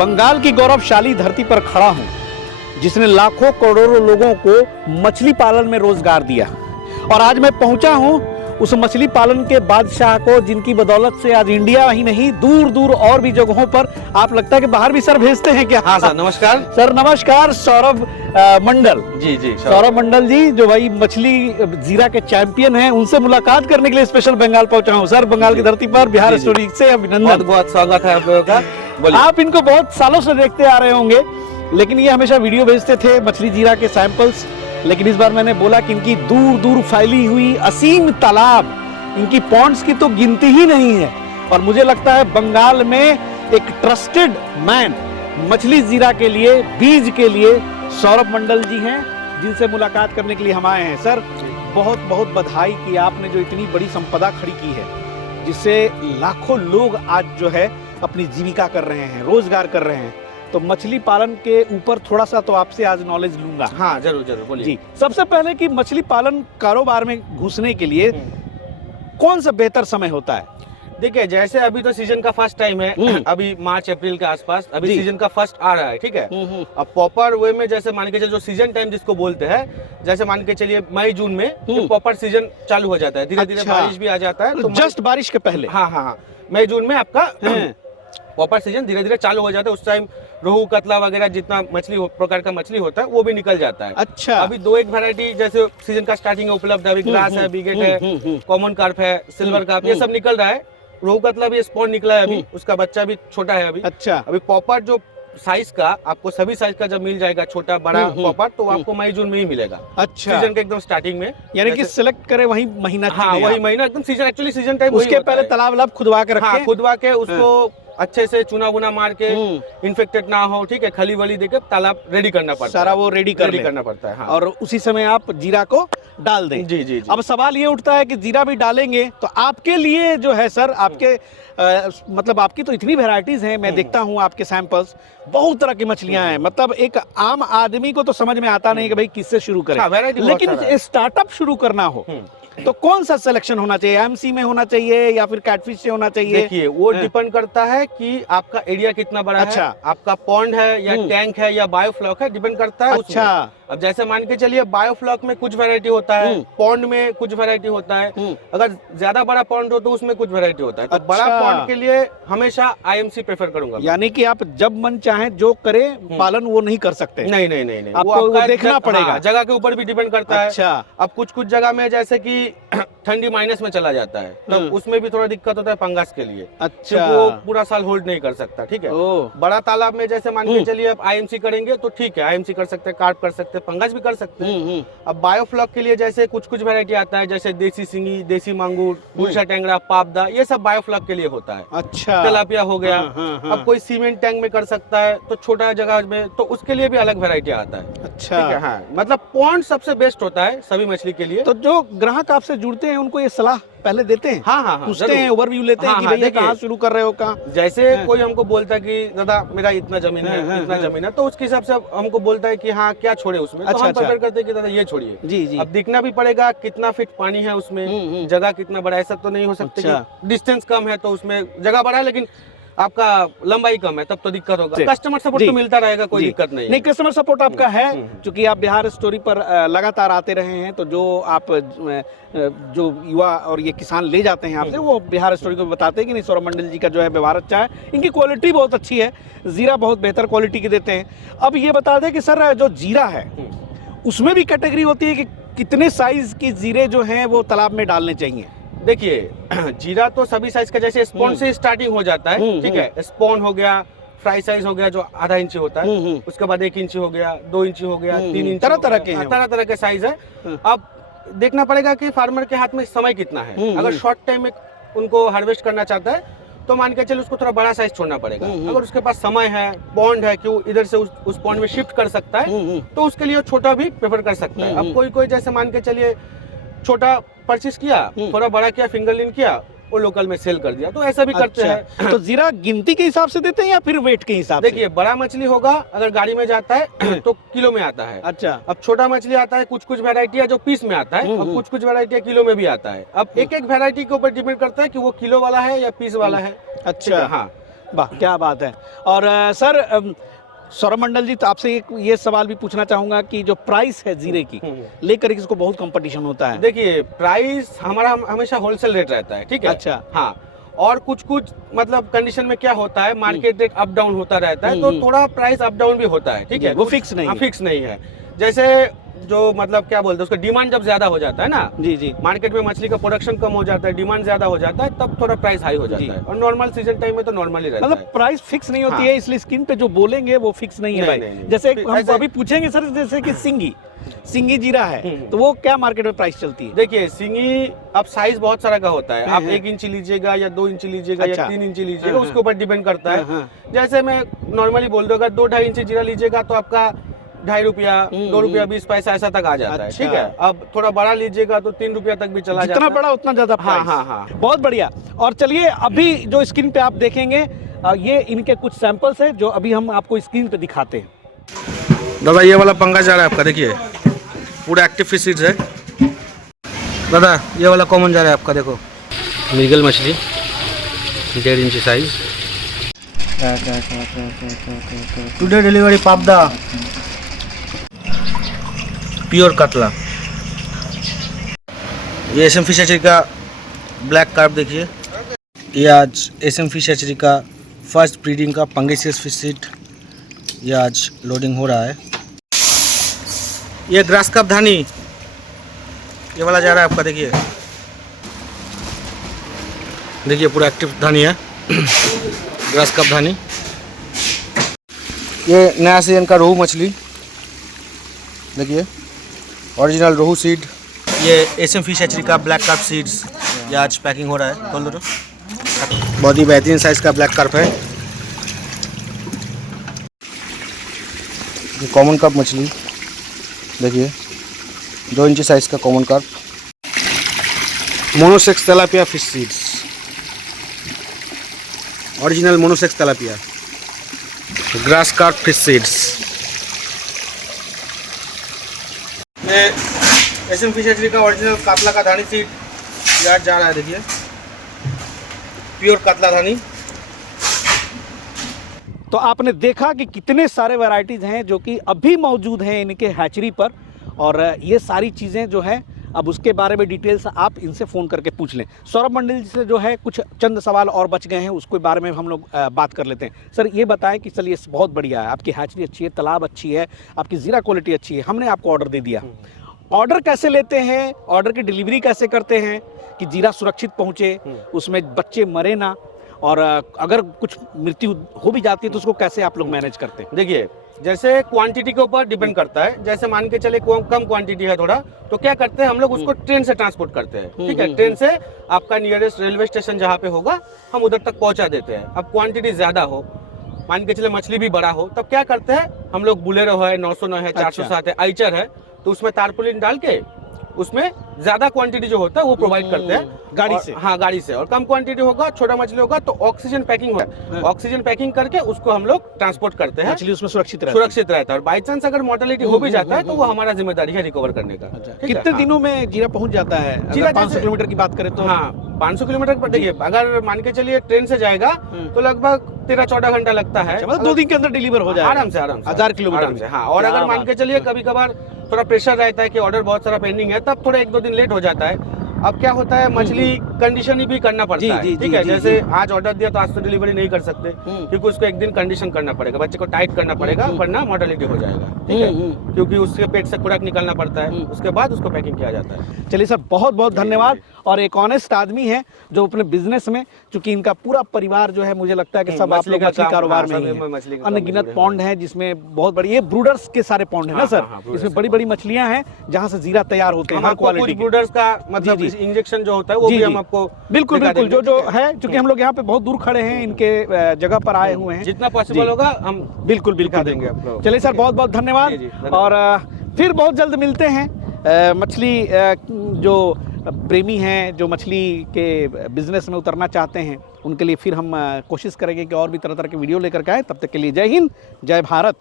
बंगाल की गौरवशाली धरती पर खड़ा हूं, जिसने लाखों करोड़ों लोगों को मछली पालन में रोजगार दिया। और आज मैं पहुंचा हूं उस मछली पालन के बादशाह को, जिनकी बदौलत से आज इंडिया ही नहीं दूर दूर और भी जगहों पर आप लगता है कि बाहर भी सर भेजते हैं क्या? हाँ सर, नमस्कार। सर नमस्कार। सौरभ मंडल जी सौरभ मंडल जी, जो भाई मछली जीरा के चैंपियन हैं, उनसे मुलाकात करने के लिए स्पेशल बंगाल पहुंचा हूं। सर बंगाल की धरती पर बिहार स्टोरी से अभिनंदन। बहुत बहुत स्वागत है आप लोगों का। आप इनको बहुत सालों से देखते आ रहे होंगे, लेकिन ये हमेशा वीडियो भेजते थे मछली जीरा के सैंपल्स। लेकिन इस बार मैंने बोला कि इनकी दूर दूर फैली हुई असीम तालाब, इनकी पॉन्ड्स की तो गिनती ही नहीं है। और मुझे लगता है बंगाल में एक ट्रस्टेड मैन मछली जीरा के लिए, बीज के लिए सौरभ मंडल जी हैं, जिनसे मुलाकात करने के लिए हम आए हैं। सर बहुत बहुत बधाई कि आपने जो इतनी बड़ी संपदा खड़ी की है, जिससे लाखों लोग आज जो है अपनी जीविका कर रहे हैं, रोजगार कर रहे हैं। तो मछली पालन के ऊपर थोड़ा सा तो आपसे आज नॉलेज लूंगा। हाँ जरूर जरूर, बोलिए जी। सबसे पहले कि मछली पालन कारोबार में घुसने के लिए कौन सा बेहतर समय होता है? देखिए, जैसे अभी तो सीजन का फर्स्ट टाइम है, अभी मार्च अप्रैल के आसपास अभी सीजन का फर्स्ट आ रहा है, ठीक है। अब प्रॉपर वे में जैसे मान के चलिए, जो सीजन टाइम जिसको बोलते हैं, जैसे मान के चलिए मई जून में प्रॉपर सीजन चालू हो जाता है, धीरे धीरे बारिश भी आ जाता है, तो जस्ट बारिश के पहले। हाँ, मई जून में आपका प्रॉपर सीजन धीरे धीरे चालू हो जाता है। उस टाइम रोहू, कतला वगैरह जितना मछली प्रकार का मछली होता है वो भी निकल जाता है। अच्छा। अभी दो एक वैरायटी जैसे सीजन का स्टार्टिंग में उपलब्ध है, अभी ग्रास है, बिगेट है, कॉमन कार्प है, सिल्वर कार्प, ये सब निकल रहा है। रोहू कतला भी स्पॉन निकला है अभी, उसका बच्चा भी छोटा है अभी। अच्छा। अभी प्रॉपर जो साइज का आपको सभी साइज का जब मिल जाएगा, छोटा बड़ा प्रॉपर, तो आपको मई जून में ही मिलेगा। अच्छा। सीजन के एकदम स्टार्टिंग में, यानी कि सिलेक्ट करे वही महीना। हाँ, वही महीना एकदम सीजन, एक्चुअली सीजन टाइम। उसके पहले तालाब वालाब खुदवा के रखें। खुदवा के उसको अच्छे से चुना बुना मार के, इन्फेक्टेड ना हो, ठीक है, खली वली देके तालाब रेडी करना पड़ता है, सारा वो रेडी करना पड़ता है। हाँ। और उसी समय आप जीरा को डाल दें। जी। अब सवाल ये उठता है कि जीरा भी डालेंगे तो आपके लिए जो है सर, आपके मतलब आपकी तो इतनी वैरायटीज हैं, मैं देखता हूँ आपके सैंपल्स, बहुत तरह की मछलियां हैं। मतलब एक आम आदमी को तो समझ में आता नहीं कि भाई किससे शुरू करें। लेकिन स्टार्टअप शुरू करना हो तो कौन सा सिलेक्शन होना चाहिए? एमसी में होना चाहिए या फिर कैटफिश से होना चाहिए? देखिए, वो डिपेंड करता है कि आपका एरिया कितना बड़ा है, आपका पॉन्ड है या टैंक है या बायोफ्लॉक है, डिपेंड करता है। अच्छा। अब जैसे मान के चलिए, बायोफ्लॉक में कुछ वैरायटी होता है, पॉन्ड में कुछ वैरायटी होता है, अगर ज्यादा बड़ा पॉन्ड हो तो उसमें कुछ वैरायटी होता है। तो बड़ा पॉन्ड के लिए हमेशा आईएमसी प्रेफर करूंगा। यानी कि आप जब मन चाहे जो करे पालन, वो नहीं कर सकते? नहीं, आपको वो देखना पड़ेगा। जगह के ऊपर भी डिपेंड करता है। अच्छा। अब कुछ जगह में जैसे कि ठंडी माइनस में चला जाता है, तो उसमें भी थोड़ा दिक्कत होता है फंगस के लिए। अच्छा। वो पूरा साल होल्ड नहीं कर सकता, ठीक है। बड़ा तालाब में जैसे मान के चलिए, अब आईएमसी करेंगे तो ठीक है, आईएमसी कर सकते हैं, कार्प कर सकते हैं, फंगस भी कर सकते हैं। अब बायोफ्लॉक के लिए जैसे कुछ वैरायटी आता है, जैसे देसी सिंगी, देसी मांगूर, गुलशा टेंगरा, पापदा, ये सब बायोफ्लॉक के लिए होता है। अच्छा। तिलापिया हो गया। अब कोई सीमेंट टैंक में कर सकता है, तो छोटा जगह में, तो उसके लिए भी अलग वैरायटी आता है। अच्छा। ठीक है। हाँ, मतलब पॉन्ड सबसे बेस्ट होता है सभी मछली के लिए। तो जो ग्राहक आपसे जुड़ते हैं उनको ये सलाह पहले देते हैं? हाँ, पूछते हैं, ओवरव्यू लेते हैं कि भैया कहाँ शुरू कर रहे हो, कहाँ? जैसे कोई हमको बोलता है कि दादा मेरा इतना जमीन है, इतना जमीन है, तो उसके हिसाब से हमको बोलता है कि हाँ क्या छोड़े उसमें। तो हम प्रेफर करते हैं कि दादा ये छोड़िए। जी। अब दिखना भी पड़ेगा कितना फीट पानी है उसमें, जगह कितना बड़ा, ऐसा तो नहीं हो सकता कि डिस्टेंस कम है तो उसमें जगह बड़ा है लेकिन आपका लंबाई कम है, तब तो दिक्कत होगा। कस्टमर सपोर्ट तो मिलता रहेगा, कोई दिक्कत नहीं। कस्टमर सपोर्ट आपका है, क्योंकि आप बिहार स्टोरी पर लगातार आते रहे हैं, तो जो आप जो युवा और ये किसान ले जाते हैं आपसे, वो बिहार स्टोरी को बताते हैं कि नहीं सौरभ मंडल जी का जो है व्यवहार अच्छा है, इनकी क्वालिटी बहुत अच्छी है, जीरा बहुत बेहतर क्वालिटी की देते हैं। अब ये बता दें कि सर जो जीरा है उसमें भी कैटेगरी होती है कि कितने साइज की जीरे जो हैं वो तालाब में डालने चाहिए? देखिए, जीरा तो सभी साइज का, जैसे स्पॉन से स्टार्टिंग हो जाता है, ठीक है। स्पॉन हो गया, फ्राई साइज हो गया जो आधा इंची होता है, उसके बाद 1 इंची हो गया, 2 इंची हो गया, 3 इंची, तरह के साइज है। अब देखना पड़ेगा कि फार्मर के हाथ में समय कितना है। अगर शॉर्ट टाइम में उनको हार्वेस्ट करना चाहता है तो मान के चलिए उसको थोड़ा बड़ा साइज छोड़ना पड़ेगा। अगर उसके पास समय है, पॉन्ड है कि वो इधर से उस पॉन्ड में शिफ्ट कर सकता है, तो उसके लिए छोटा भी प्रेफर कर सकता है। अब कोई जैसे मान के चलिए छोटा परचेस किया, थोड़ा बड़ा किया, फिंगरलिन किया, वो लोकल में सेल कर दिया, तो ऐसा भी करते हैं। तो जीरा गिनती के हिसाब से देते हैं या फिर वेट के हिसाब से? देखिए, बड़ा मछली होगा अगर गाड़ी में जाता है तो किलो में आता है। अच्छा। अब छोटा मछली आता है, कुछ वैरायटी है जो पीस में आता है, और कुछ वैरायटी किलो में भी आता है। अब एक वैरायटी के ऊपर डिपेंड करता है कि वो किलो वाला है या पीस वाला है। अच्छा। हाँ, वाह, क्या बात है। और सर सौरभ मंडल जी, तो आपसे एक ये सवाल भी पूछना चाहूंगा कि जो प्राइस है जीरे की लेकर इसको बहुत कंपटीशन होता है। देखिए प्राइस हमारा हमेशा होलसेल रेट रहता है, ठीक है। अच्छा। हाँ, और कुछ कुछ मतलब कंडीशन में क्या होता है, मार्केट रेट अप डाउन होता रहता है, तो थोड़ा प्राइस अप डाउन भी होता है, ठीक है। वो फिक्स नहीं है। फिक्स नहीं है। जैसे जो मतलब क्या बोलते हैं, उसका डिमांड जब ज्यादा हो जाता है ना, जी जी, मार्केट में मछली का प्रोडक्शन कम हो जाता है, डिमांड ज्यादा हो जाता है, तब थोड़ा प्राइस हाई हो जाता है। और नॉर्मल सीजन टाइम में तो नॉर्मल ही रहता मतलब है। प्राइस फिक्स नहीं होती हाँ। है, इसलिए स्क्रीन पे जो बोलेंगे वो फिक्स नहीं है भाई। नहीं। जैसे हम ऐसे- अभी पूछेंगे सर, जैसे कि सिंगी जीरा है, तो वो क्या मार्केट में प्राइस चलती है? देखिए सिंगी अब साइज बहुत सारा का होता है, आप हाँ। 1 इंच लीजिएगा या 2 इंच लीजिएगा अच्छा। या 3 इंच लीजिएगा, हाँ। उसके ऊपर डिपेंड करता है। हाँ। जैसे मैं नॉर्मली बोल दूंगा, 2-2.5 इंच जीरा लीजिएगा तो आपका 2.5 रुपया, 2 रुपया 20 पैसा ऐसा तक आ जाता है, अच्छा। ठीक है। अब थोड़ा बड़ा लीजिएगा तो 3 रुपया तक भी चला जाता जितना है। बड़ा उतना ज्यादा हाँ, प्राइस। हाँ, हाँ। बहुत बढ़िया। और चलिए अभी जो स्क्रीन पे आप देखेंगे, ये इनके कुछ सैंपल्स हैं जो अभी हम आपको स्क्रीन पे दिखाते हैं। दादा ये वाला पंगा जा रहा है आपका, देखिए पूरा एक्टिव फिश सीड्स है। दादा ये वाला कॉमन जा रहा है आपका, देखो मीगल मछली 1.5 इंच साइज। टुडे डिलीवरी पापदा, प्योर कतला। ये एसएम फिश हैचरी का ब्लैक कार्प देखिए, ये आज एसएम फिश हैचरी का फर्स्ट ब्रीडिंग का पंगेसियस फिश सीड, ये आज लोडिंग हो रहा है। ये ग्रास कप धानी, ये वाला जा रहा है आपका, देखिए देखिए पूरा एक्टिव धानी है ग्रास कप धानी। ये नया सीजन का रोहू मछली देखिए, ओरिजिनल रोहू सीड। ये एसएम फिश हैचरी का ब्लैक कार्प सीड्स, ये आज पैकिंग हो रहा है। खोल दो तो। बहुत ही बेहतरीन साइज का ब्लैक कार्प है। ये कॉमन कार्प मछली देखिए, 2 इंच साइज का common carp. Monosex tilapia fish seeds, original monosex tilapia, grass carp fish seeds. ये एसएम फिश हैचरी का ओरिजिनल कातला का धानी सीड याद जा रहा है, देखिए प्योर कातला धानी। तो आपने देखा कि कितने सारे वैरायटीज़ हैं जो कि अभी मौजूद हैं इनके हैचरी पर, और ये सारी चीज़ें जो है अब उसके बारे में डिटेल्स आप इनसे फ़ोन करके पूछ लें। सौरभ मंडल जी से जो है कुछ चंद सवाल और बच गए हैं, उसके बारे में हम लोग बात कर लेते हैं। सर ये बताएं कि चलिए बहुत बढ़िया है, आपकी हैचरी अच्छी है, तालाब अच्छी है, आपकी ज़ीरा क्वालिटी अच्छी है, हमने आपको ऑर्डर दे दिया। ऑर्डर कैसे लेते हैं, ऑर्डर की डिलीवरी कैसे करते हैं कि जीरा सुरक्षित पहुँचे, उसमें बच्चे मरे ना, और अगर कुछ मृत्यु हो भी जाती है तो उसको कैसे आप लोग मैनेज करते हैं? देखिए जैसे क्वांटिटी के ऊपर डिपेंड करता है। जैसे मान के चले कम क्वांटिटी है थोड़ा, तो क्या करते हैं हम लोग उसको ट्रेन से ट्रांसपोर्ट करते हैं, ठीक है। ट्रेन से आपका नियरेस्ट रेलवे स्टेशन जहाँ पे होगा हम उधर तक पहुँचा देते हैं। अब क्वांटिटी ज़्यादा हो, मान के चले मछली भी बड़ा हो, तब क्या करते हैं हम लोग, बुलेरो है, 909 है, 407 है, आइचर है, तो उसमें तारपुलिन डाल के उसमें ज्यादा क्वांटिटी जो होता है वो प्रोवाइड करते हैं गाड़ी और- से। हाँ गाड़ी से। और कम क्वांटिटी होगा, छोटा मछली होगा तो ऑक्सीजन पैकिंग होगा, ऑक्सीजन पैकिंग करके उसको हम लोग ट्रांसपोर्ट करते हैं, मछली उसमें सुरक्षित रहती है। सुरक्षित रहता है। और बाई चांस अगर मोर्टेलिटी हो भी जाता है तो वो हमारा जिम्मेदारी है रिकवर करने का। ठीक है? कितने हाँ। दिनों में जीरा पहुंच जाता है? जीरा अगर 500 जैसे- किलोमीटर की बात करें तो? हाँ 500 किलोमीटर पर देखिए, अगर मान के चलिए ट्रेन से जाएगा तो लगभग 13-14 घंटा लगता है। मतलब 2 दिन के अंदर डिलीवर हो जाएगा आराम से 1000 किलोमीटर आराम से। हाँ, और अगर मान के चलिए कभी कभार थोड़ा प्रेशर रहता है कि ऑर्डर बहुत सारा पेंडिंग है, तब थोड़ा 1-2 दिन लेट हो जाता है। अब क्या होता है, मछली कंडीशन भी करना पड़ता है, ठीक है। जैसे आज ऑर्डर दिया तो आज तो डिलीवरी नहीं कर सकते, क्योंकि उसको एक दिन कंडीशन करना पड़ेगा, बच्चे को टाइट करना पड़ेगा, वरना मोर्टेलिटी हो जाएगा, ठीक है। क्योंकि उसके पेट से खुराक निकालना पड़ता है, उसके बाद उसको पैकिंग किया जाता है। चलिए सर, बहुत बहुत धन्यवाद। और एक ऑनेस्ट आदमी है जो अपने बिजनेस में, चूंकि इनका पूरा परिवार जो है, मुझे लगता है कि सब आप लोग मछली कारोबार में ही है। अनगिनत पौंड है जिसमें बहुत बड़ी, ये ब्रूडर्स के सारे पौंड है ना सर, इसमें बड़ी बड़ी मछलियां हैं जहां से जीरा तैयार होते हैं, हर क्वालिटी के। ब्रूडर्स का मतलब इंजेक्शन जो होता है वो भी हम आपको बिल्कुल बिल्कुल जो है, क्योंकि हम लोग यहाँ पे बहुत दूर खड़े हैं, इनके जगह पर आए हुए हैं, जितना पॉसिबल होगा हम बिल्कुल दिखा देंगे आप लोग। चलिए सर, बहुत बहुत धन्यवाद। जी, धन्यवाद। और फिर बहुत जल्द मिलते हैं। मछली जो प्रेमी हैं, जो मछली के बिजनेस में उतरना चाहते हैं, उनके लिए फिर हम कोशिश करेंगे कि और भी तरह तरह के वीडियो लेकर के आए। तब तक के लिए जय हिंद, जय भारत।